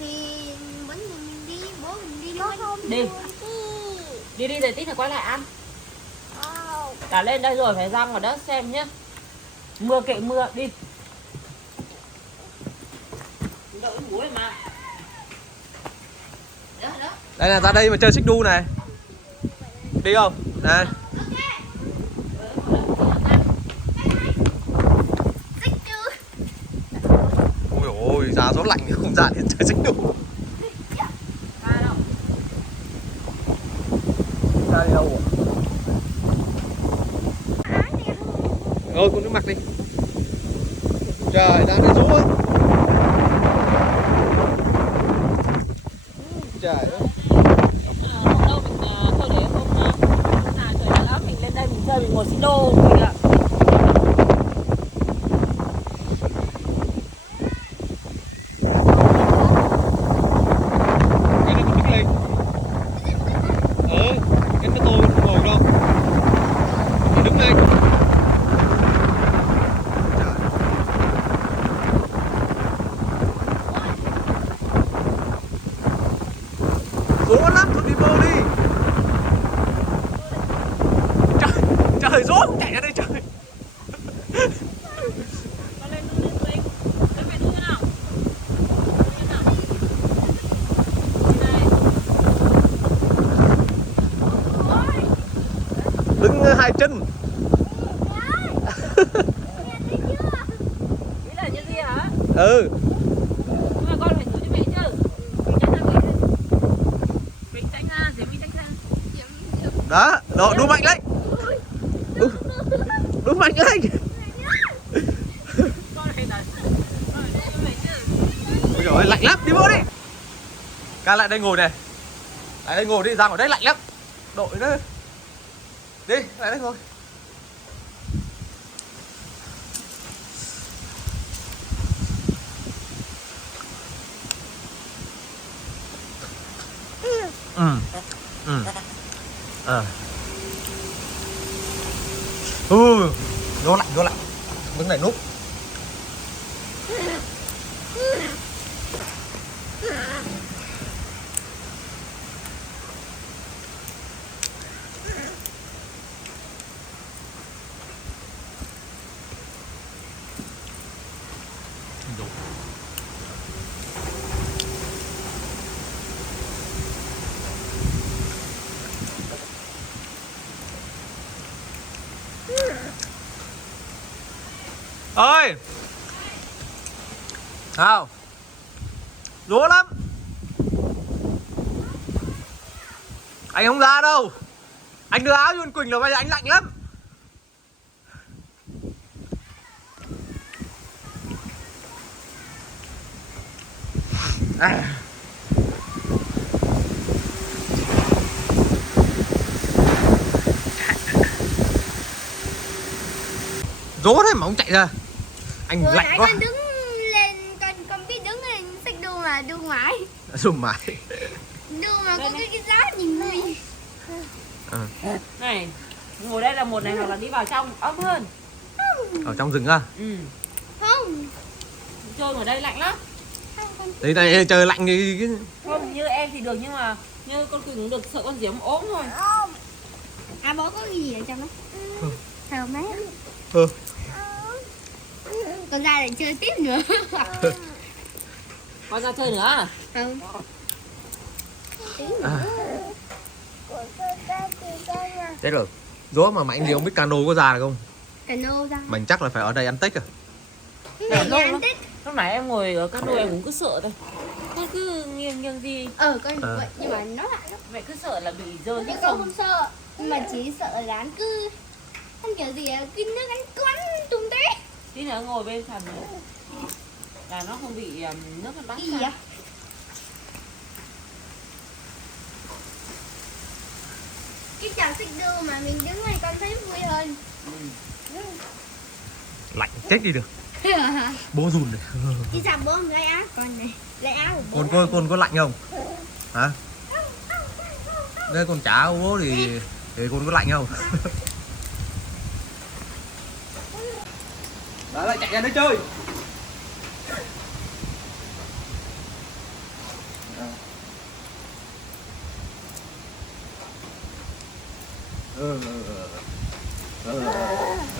thì vẫn mình đi, bố mình đi Đi. Đi rồi tí nữa quay lại ăn. Đã lên đây rồi phải ra ngoài đó xem nhá. Mưa kệ mưa đi. Đợi muối mà. Đó. Đây là ra đây mà chơi xích đu này. Đi không? Đây. Ôi ôi, giá gió lạnh thì không ra để chơi xích đu. Ra đi đâu à? Thôi con cứ mặc đi. Trời đang đi rũ ấy. Trời ơi. Đâu mình thôi để hôm nào trời nắng ấm mình lên đây mình chơi mình ngồi xích đô mình ạ. Cái nó đứng lên. Cái tô không ngồi đâu. Thì đứng lên. Gió lắm, thôi đi vô đi. Trời gió không chạy ra đây trời. Đứng hai chân. Ý là như gì hả? Ừ. Nhưng mà con phải giữ cho mẹ chứ. Mình tránh ra mẹ. Mình tránh ra, thì mình tránh ra. Đó, đó, đu mạnh lên. Đu mạnh lên. Con này là con phải giữ cho mẹ chứ. Ôi trời ơi, lạnh lắm, đi vô đi. Ca lại đây ngồi này. Lại đây ngồi đi, ra ngoài đấy lạnh lắm. Đội nữa. Đi, lại đây ngồi. Vô lạnh. Đứng này núp. Ơi. Nào. Lúa lắm. Anh không ra đâu. Anh đưa áo cho con Quỳnh là bây giờ anh lạnh lắm. Gió thế mà ông chạy ra. Anh vừa lạnh nãy quá. con đứng lên, con biết đứng lên xích đu mà đu mãi. Dùng mãi. Đu mà có cái giá nhìn người. Này, ngồi đây là một này hoặc là đi vào trong ấm hơn. Ở trong rừng à? Ừ. Không. Chơi ở đây lạnh lắm. Đấy đây trời lạnh thì Không, như em thì được nhưng mà như con Quỳnh cũng được, sợ con Diễm ốm thôi. À bố có cái gì ở trong đó? Sao mấy? Con ra để chơi tiếp nữa. Con ra chơi nữa à? Không. Thế rồi. Gió mà mạnh thì ông biết cano có ra được không? Cano ra. Mình chắc là phải ở đây ăn Tết à? Lúc nãy em ngồi ở cano em cũng cứ sợ thôi. Con cứ nghiêng gì. Con vậy nhưng mà nó lạ lắm. Mẹ cứ sợ là bị rơi Nhưng cái con sông. không sợ. Nhưng mà chỉ sợ là anh cứ anh kiểu gì à, cái nước anh quấn tung té. Tí nữa ngồi bên sàn nữa là nó không bị nước nó bắn Cái gì ra. vậy? Cái trò xích đu mà mình đứng này con thấy vui hơn. Lạnh chết đi được. Bố run này. Đi sao bố lấy áo con này, lấy áo của bố. Con có lạnh không? Hả? Đây con trả của bố thì con có lạnh không? Đó lại chạy ra đây chơi.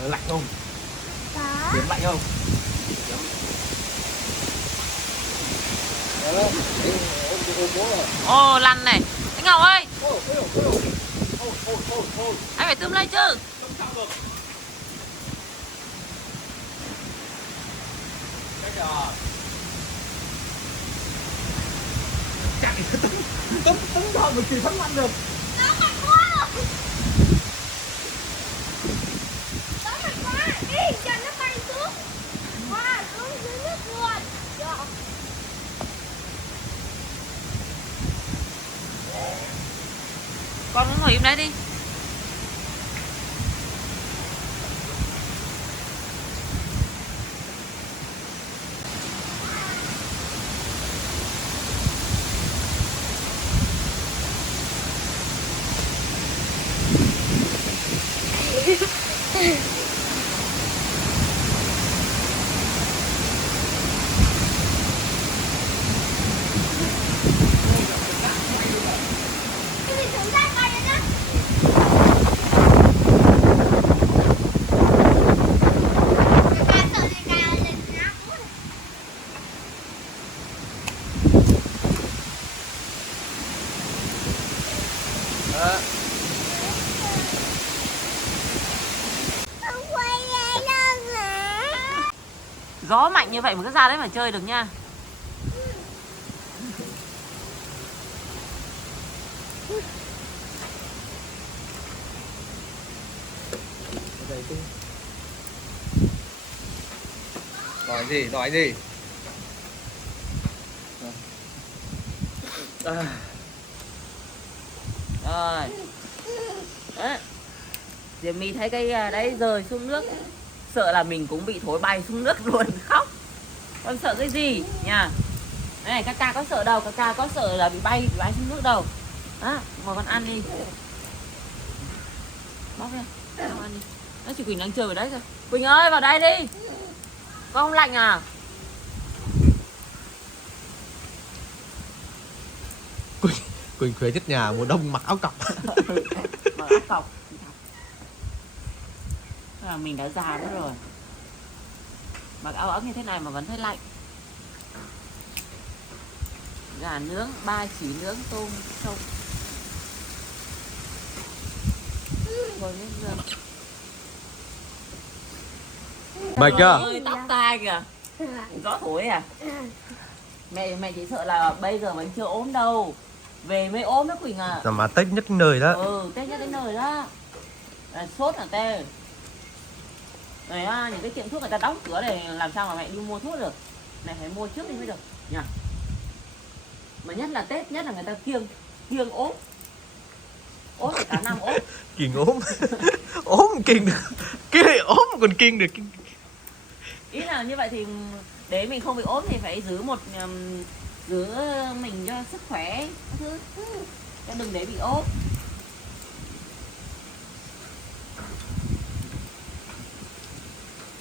Lạnh không? Có. Biển lạnh không? Ồ, lăn này. Anh Ngọc ơi, anh phải tươm lên chứ. Chạy tấm thợ mà chỉ thấm lạnh được. Nó mạnh quá. Nó mạnh quá. Đi, cho nó bay xuống. Wow, xuống dưới nước luôn. Được. Con ngồi im đấy đi. Cái gì chúng ta coi đấy đó. Cái cá tự này cao lên nát quá. Không quay lại đâu hả? Gió mạnh như vậy mà cứ ra đấy mà chơi được nha. Nói gì? Nói gì? Rồi. Đấy. Diệp My thấy cái đấy rơi xuống nước, sợ là mình cũng bị thổi bay xuống nước luôn, khóc. Con sợ cái gì nha? Này, Kaka có sợ đâu, Kaka có sợ là bị bay xuống nước đâu. Á, ngồi con ăn đi. Bóc ra, con ăn đi. Nó chị Quỳnh đang chơi ở đấy rồi. Quỳnh ơi, vào đây đi. Con không lạnh à? Quỳnh khuya chết nhà mùa đông mặc áo cọc. Mở áo cọc. Thế là mình đã già nữa rồi. Mặc áo ấm như thế này mà vẫn thấy lạnh. Gà nướng, ba chỉ nướng, tôm không. Rồi nước dừa. Mày chưa? Ơi, tóc tai kìa. Gió thổi à? Mẹ chỉ sợ là bây giờ vẫn chưa ốm đâu. Về mới ốm đó Quỳnh à. Mà Tết nhất nơi đó. Ừ, Tết nhất đến nơi đó. Là sốt là tê. Rồi á, những cái tiệm thuốc người ta đóng cửa để làm sao mà mẹ đi mua thuốc được. Mẹ phải mua trước đi mới được nhỉ. Mà nhất là Tết, nhất là người ta kiêng ốm. Ốm thì cả năm ốm. Kiêng ốm. Ốm kiêng được. Cái này ốm còn kiêng được. Ý là như vậy thì để mình không bị ốm thì phải giữ giữ mình cho sức khỏe các thứ. Chứ đừng để bị ốm.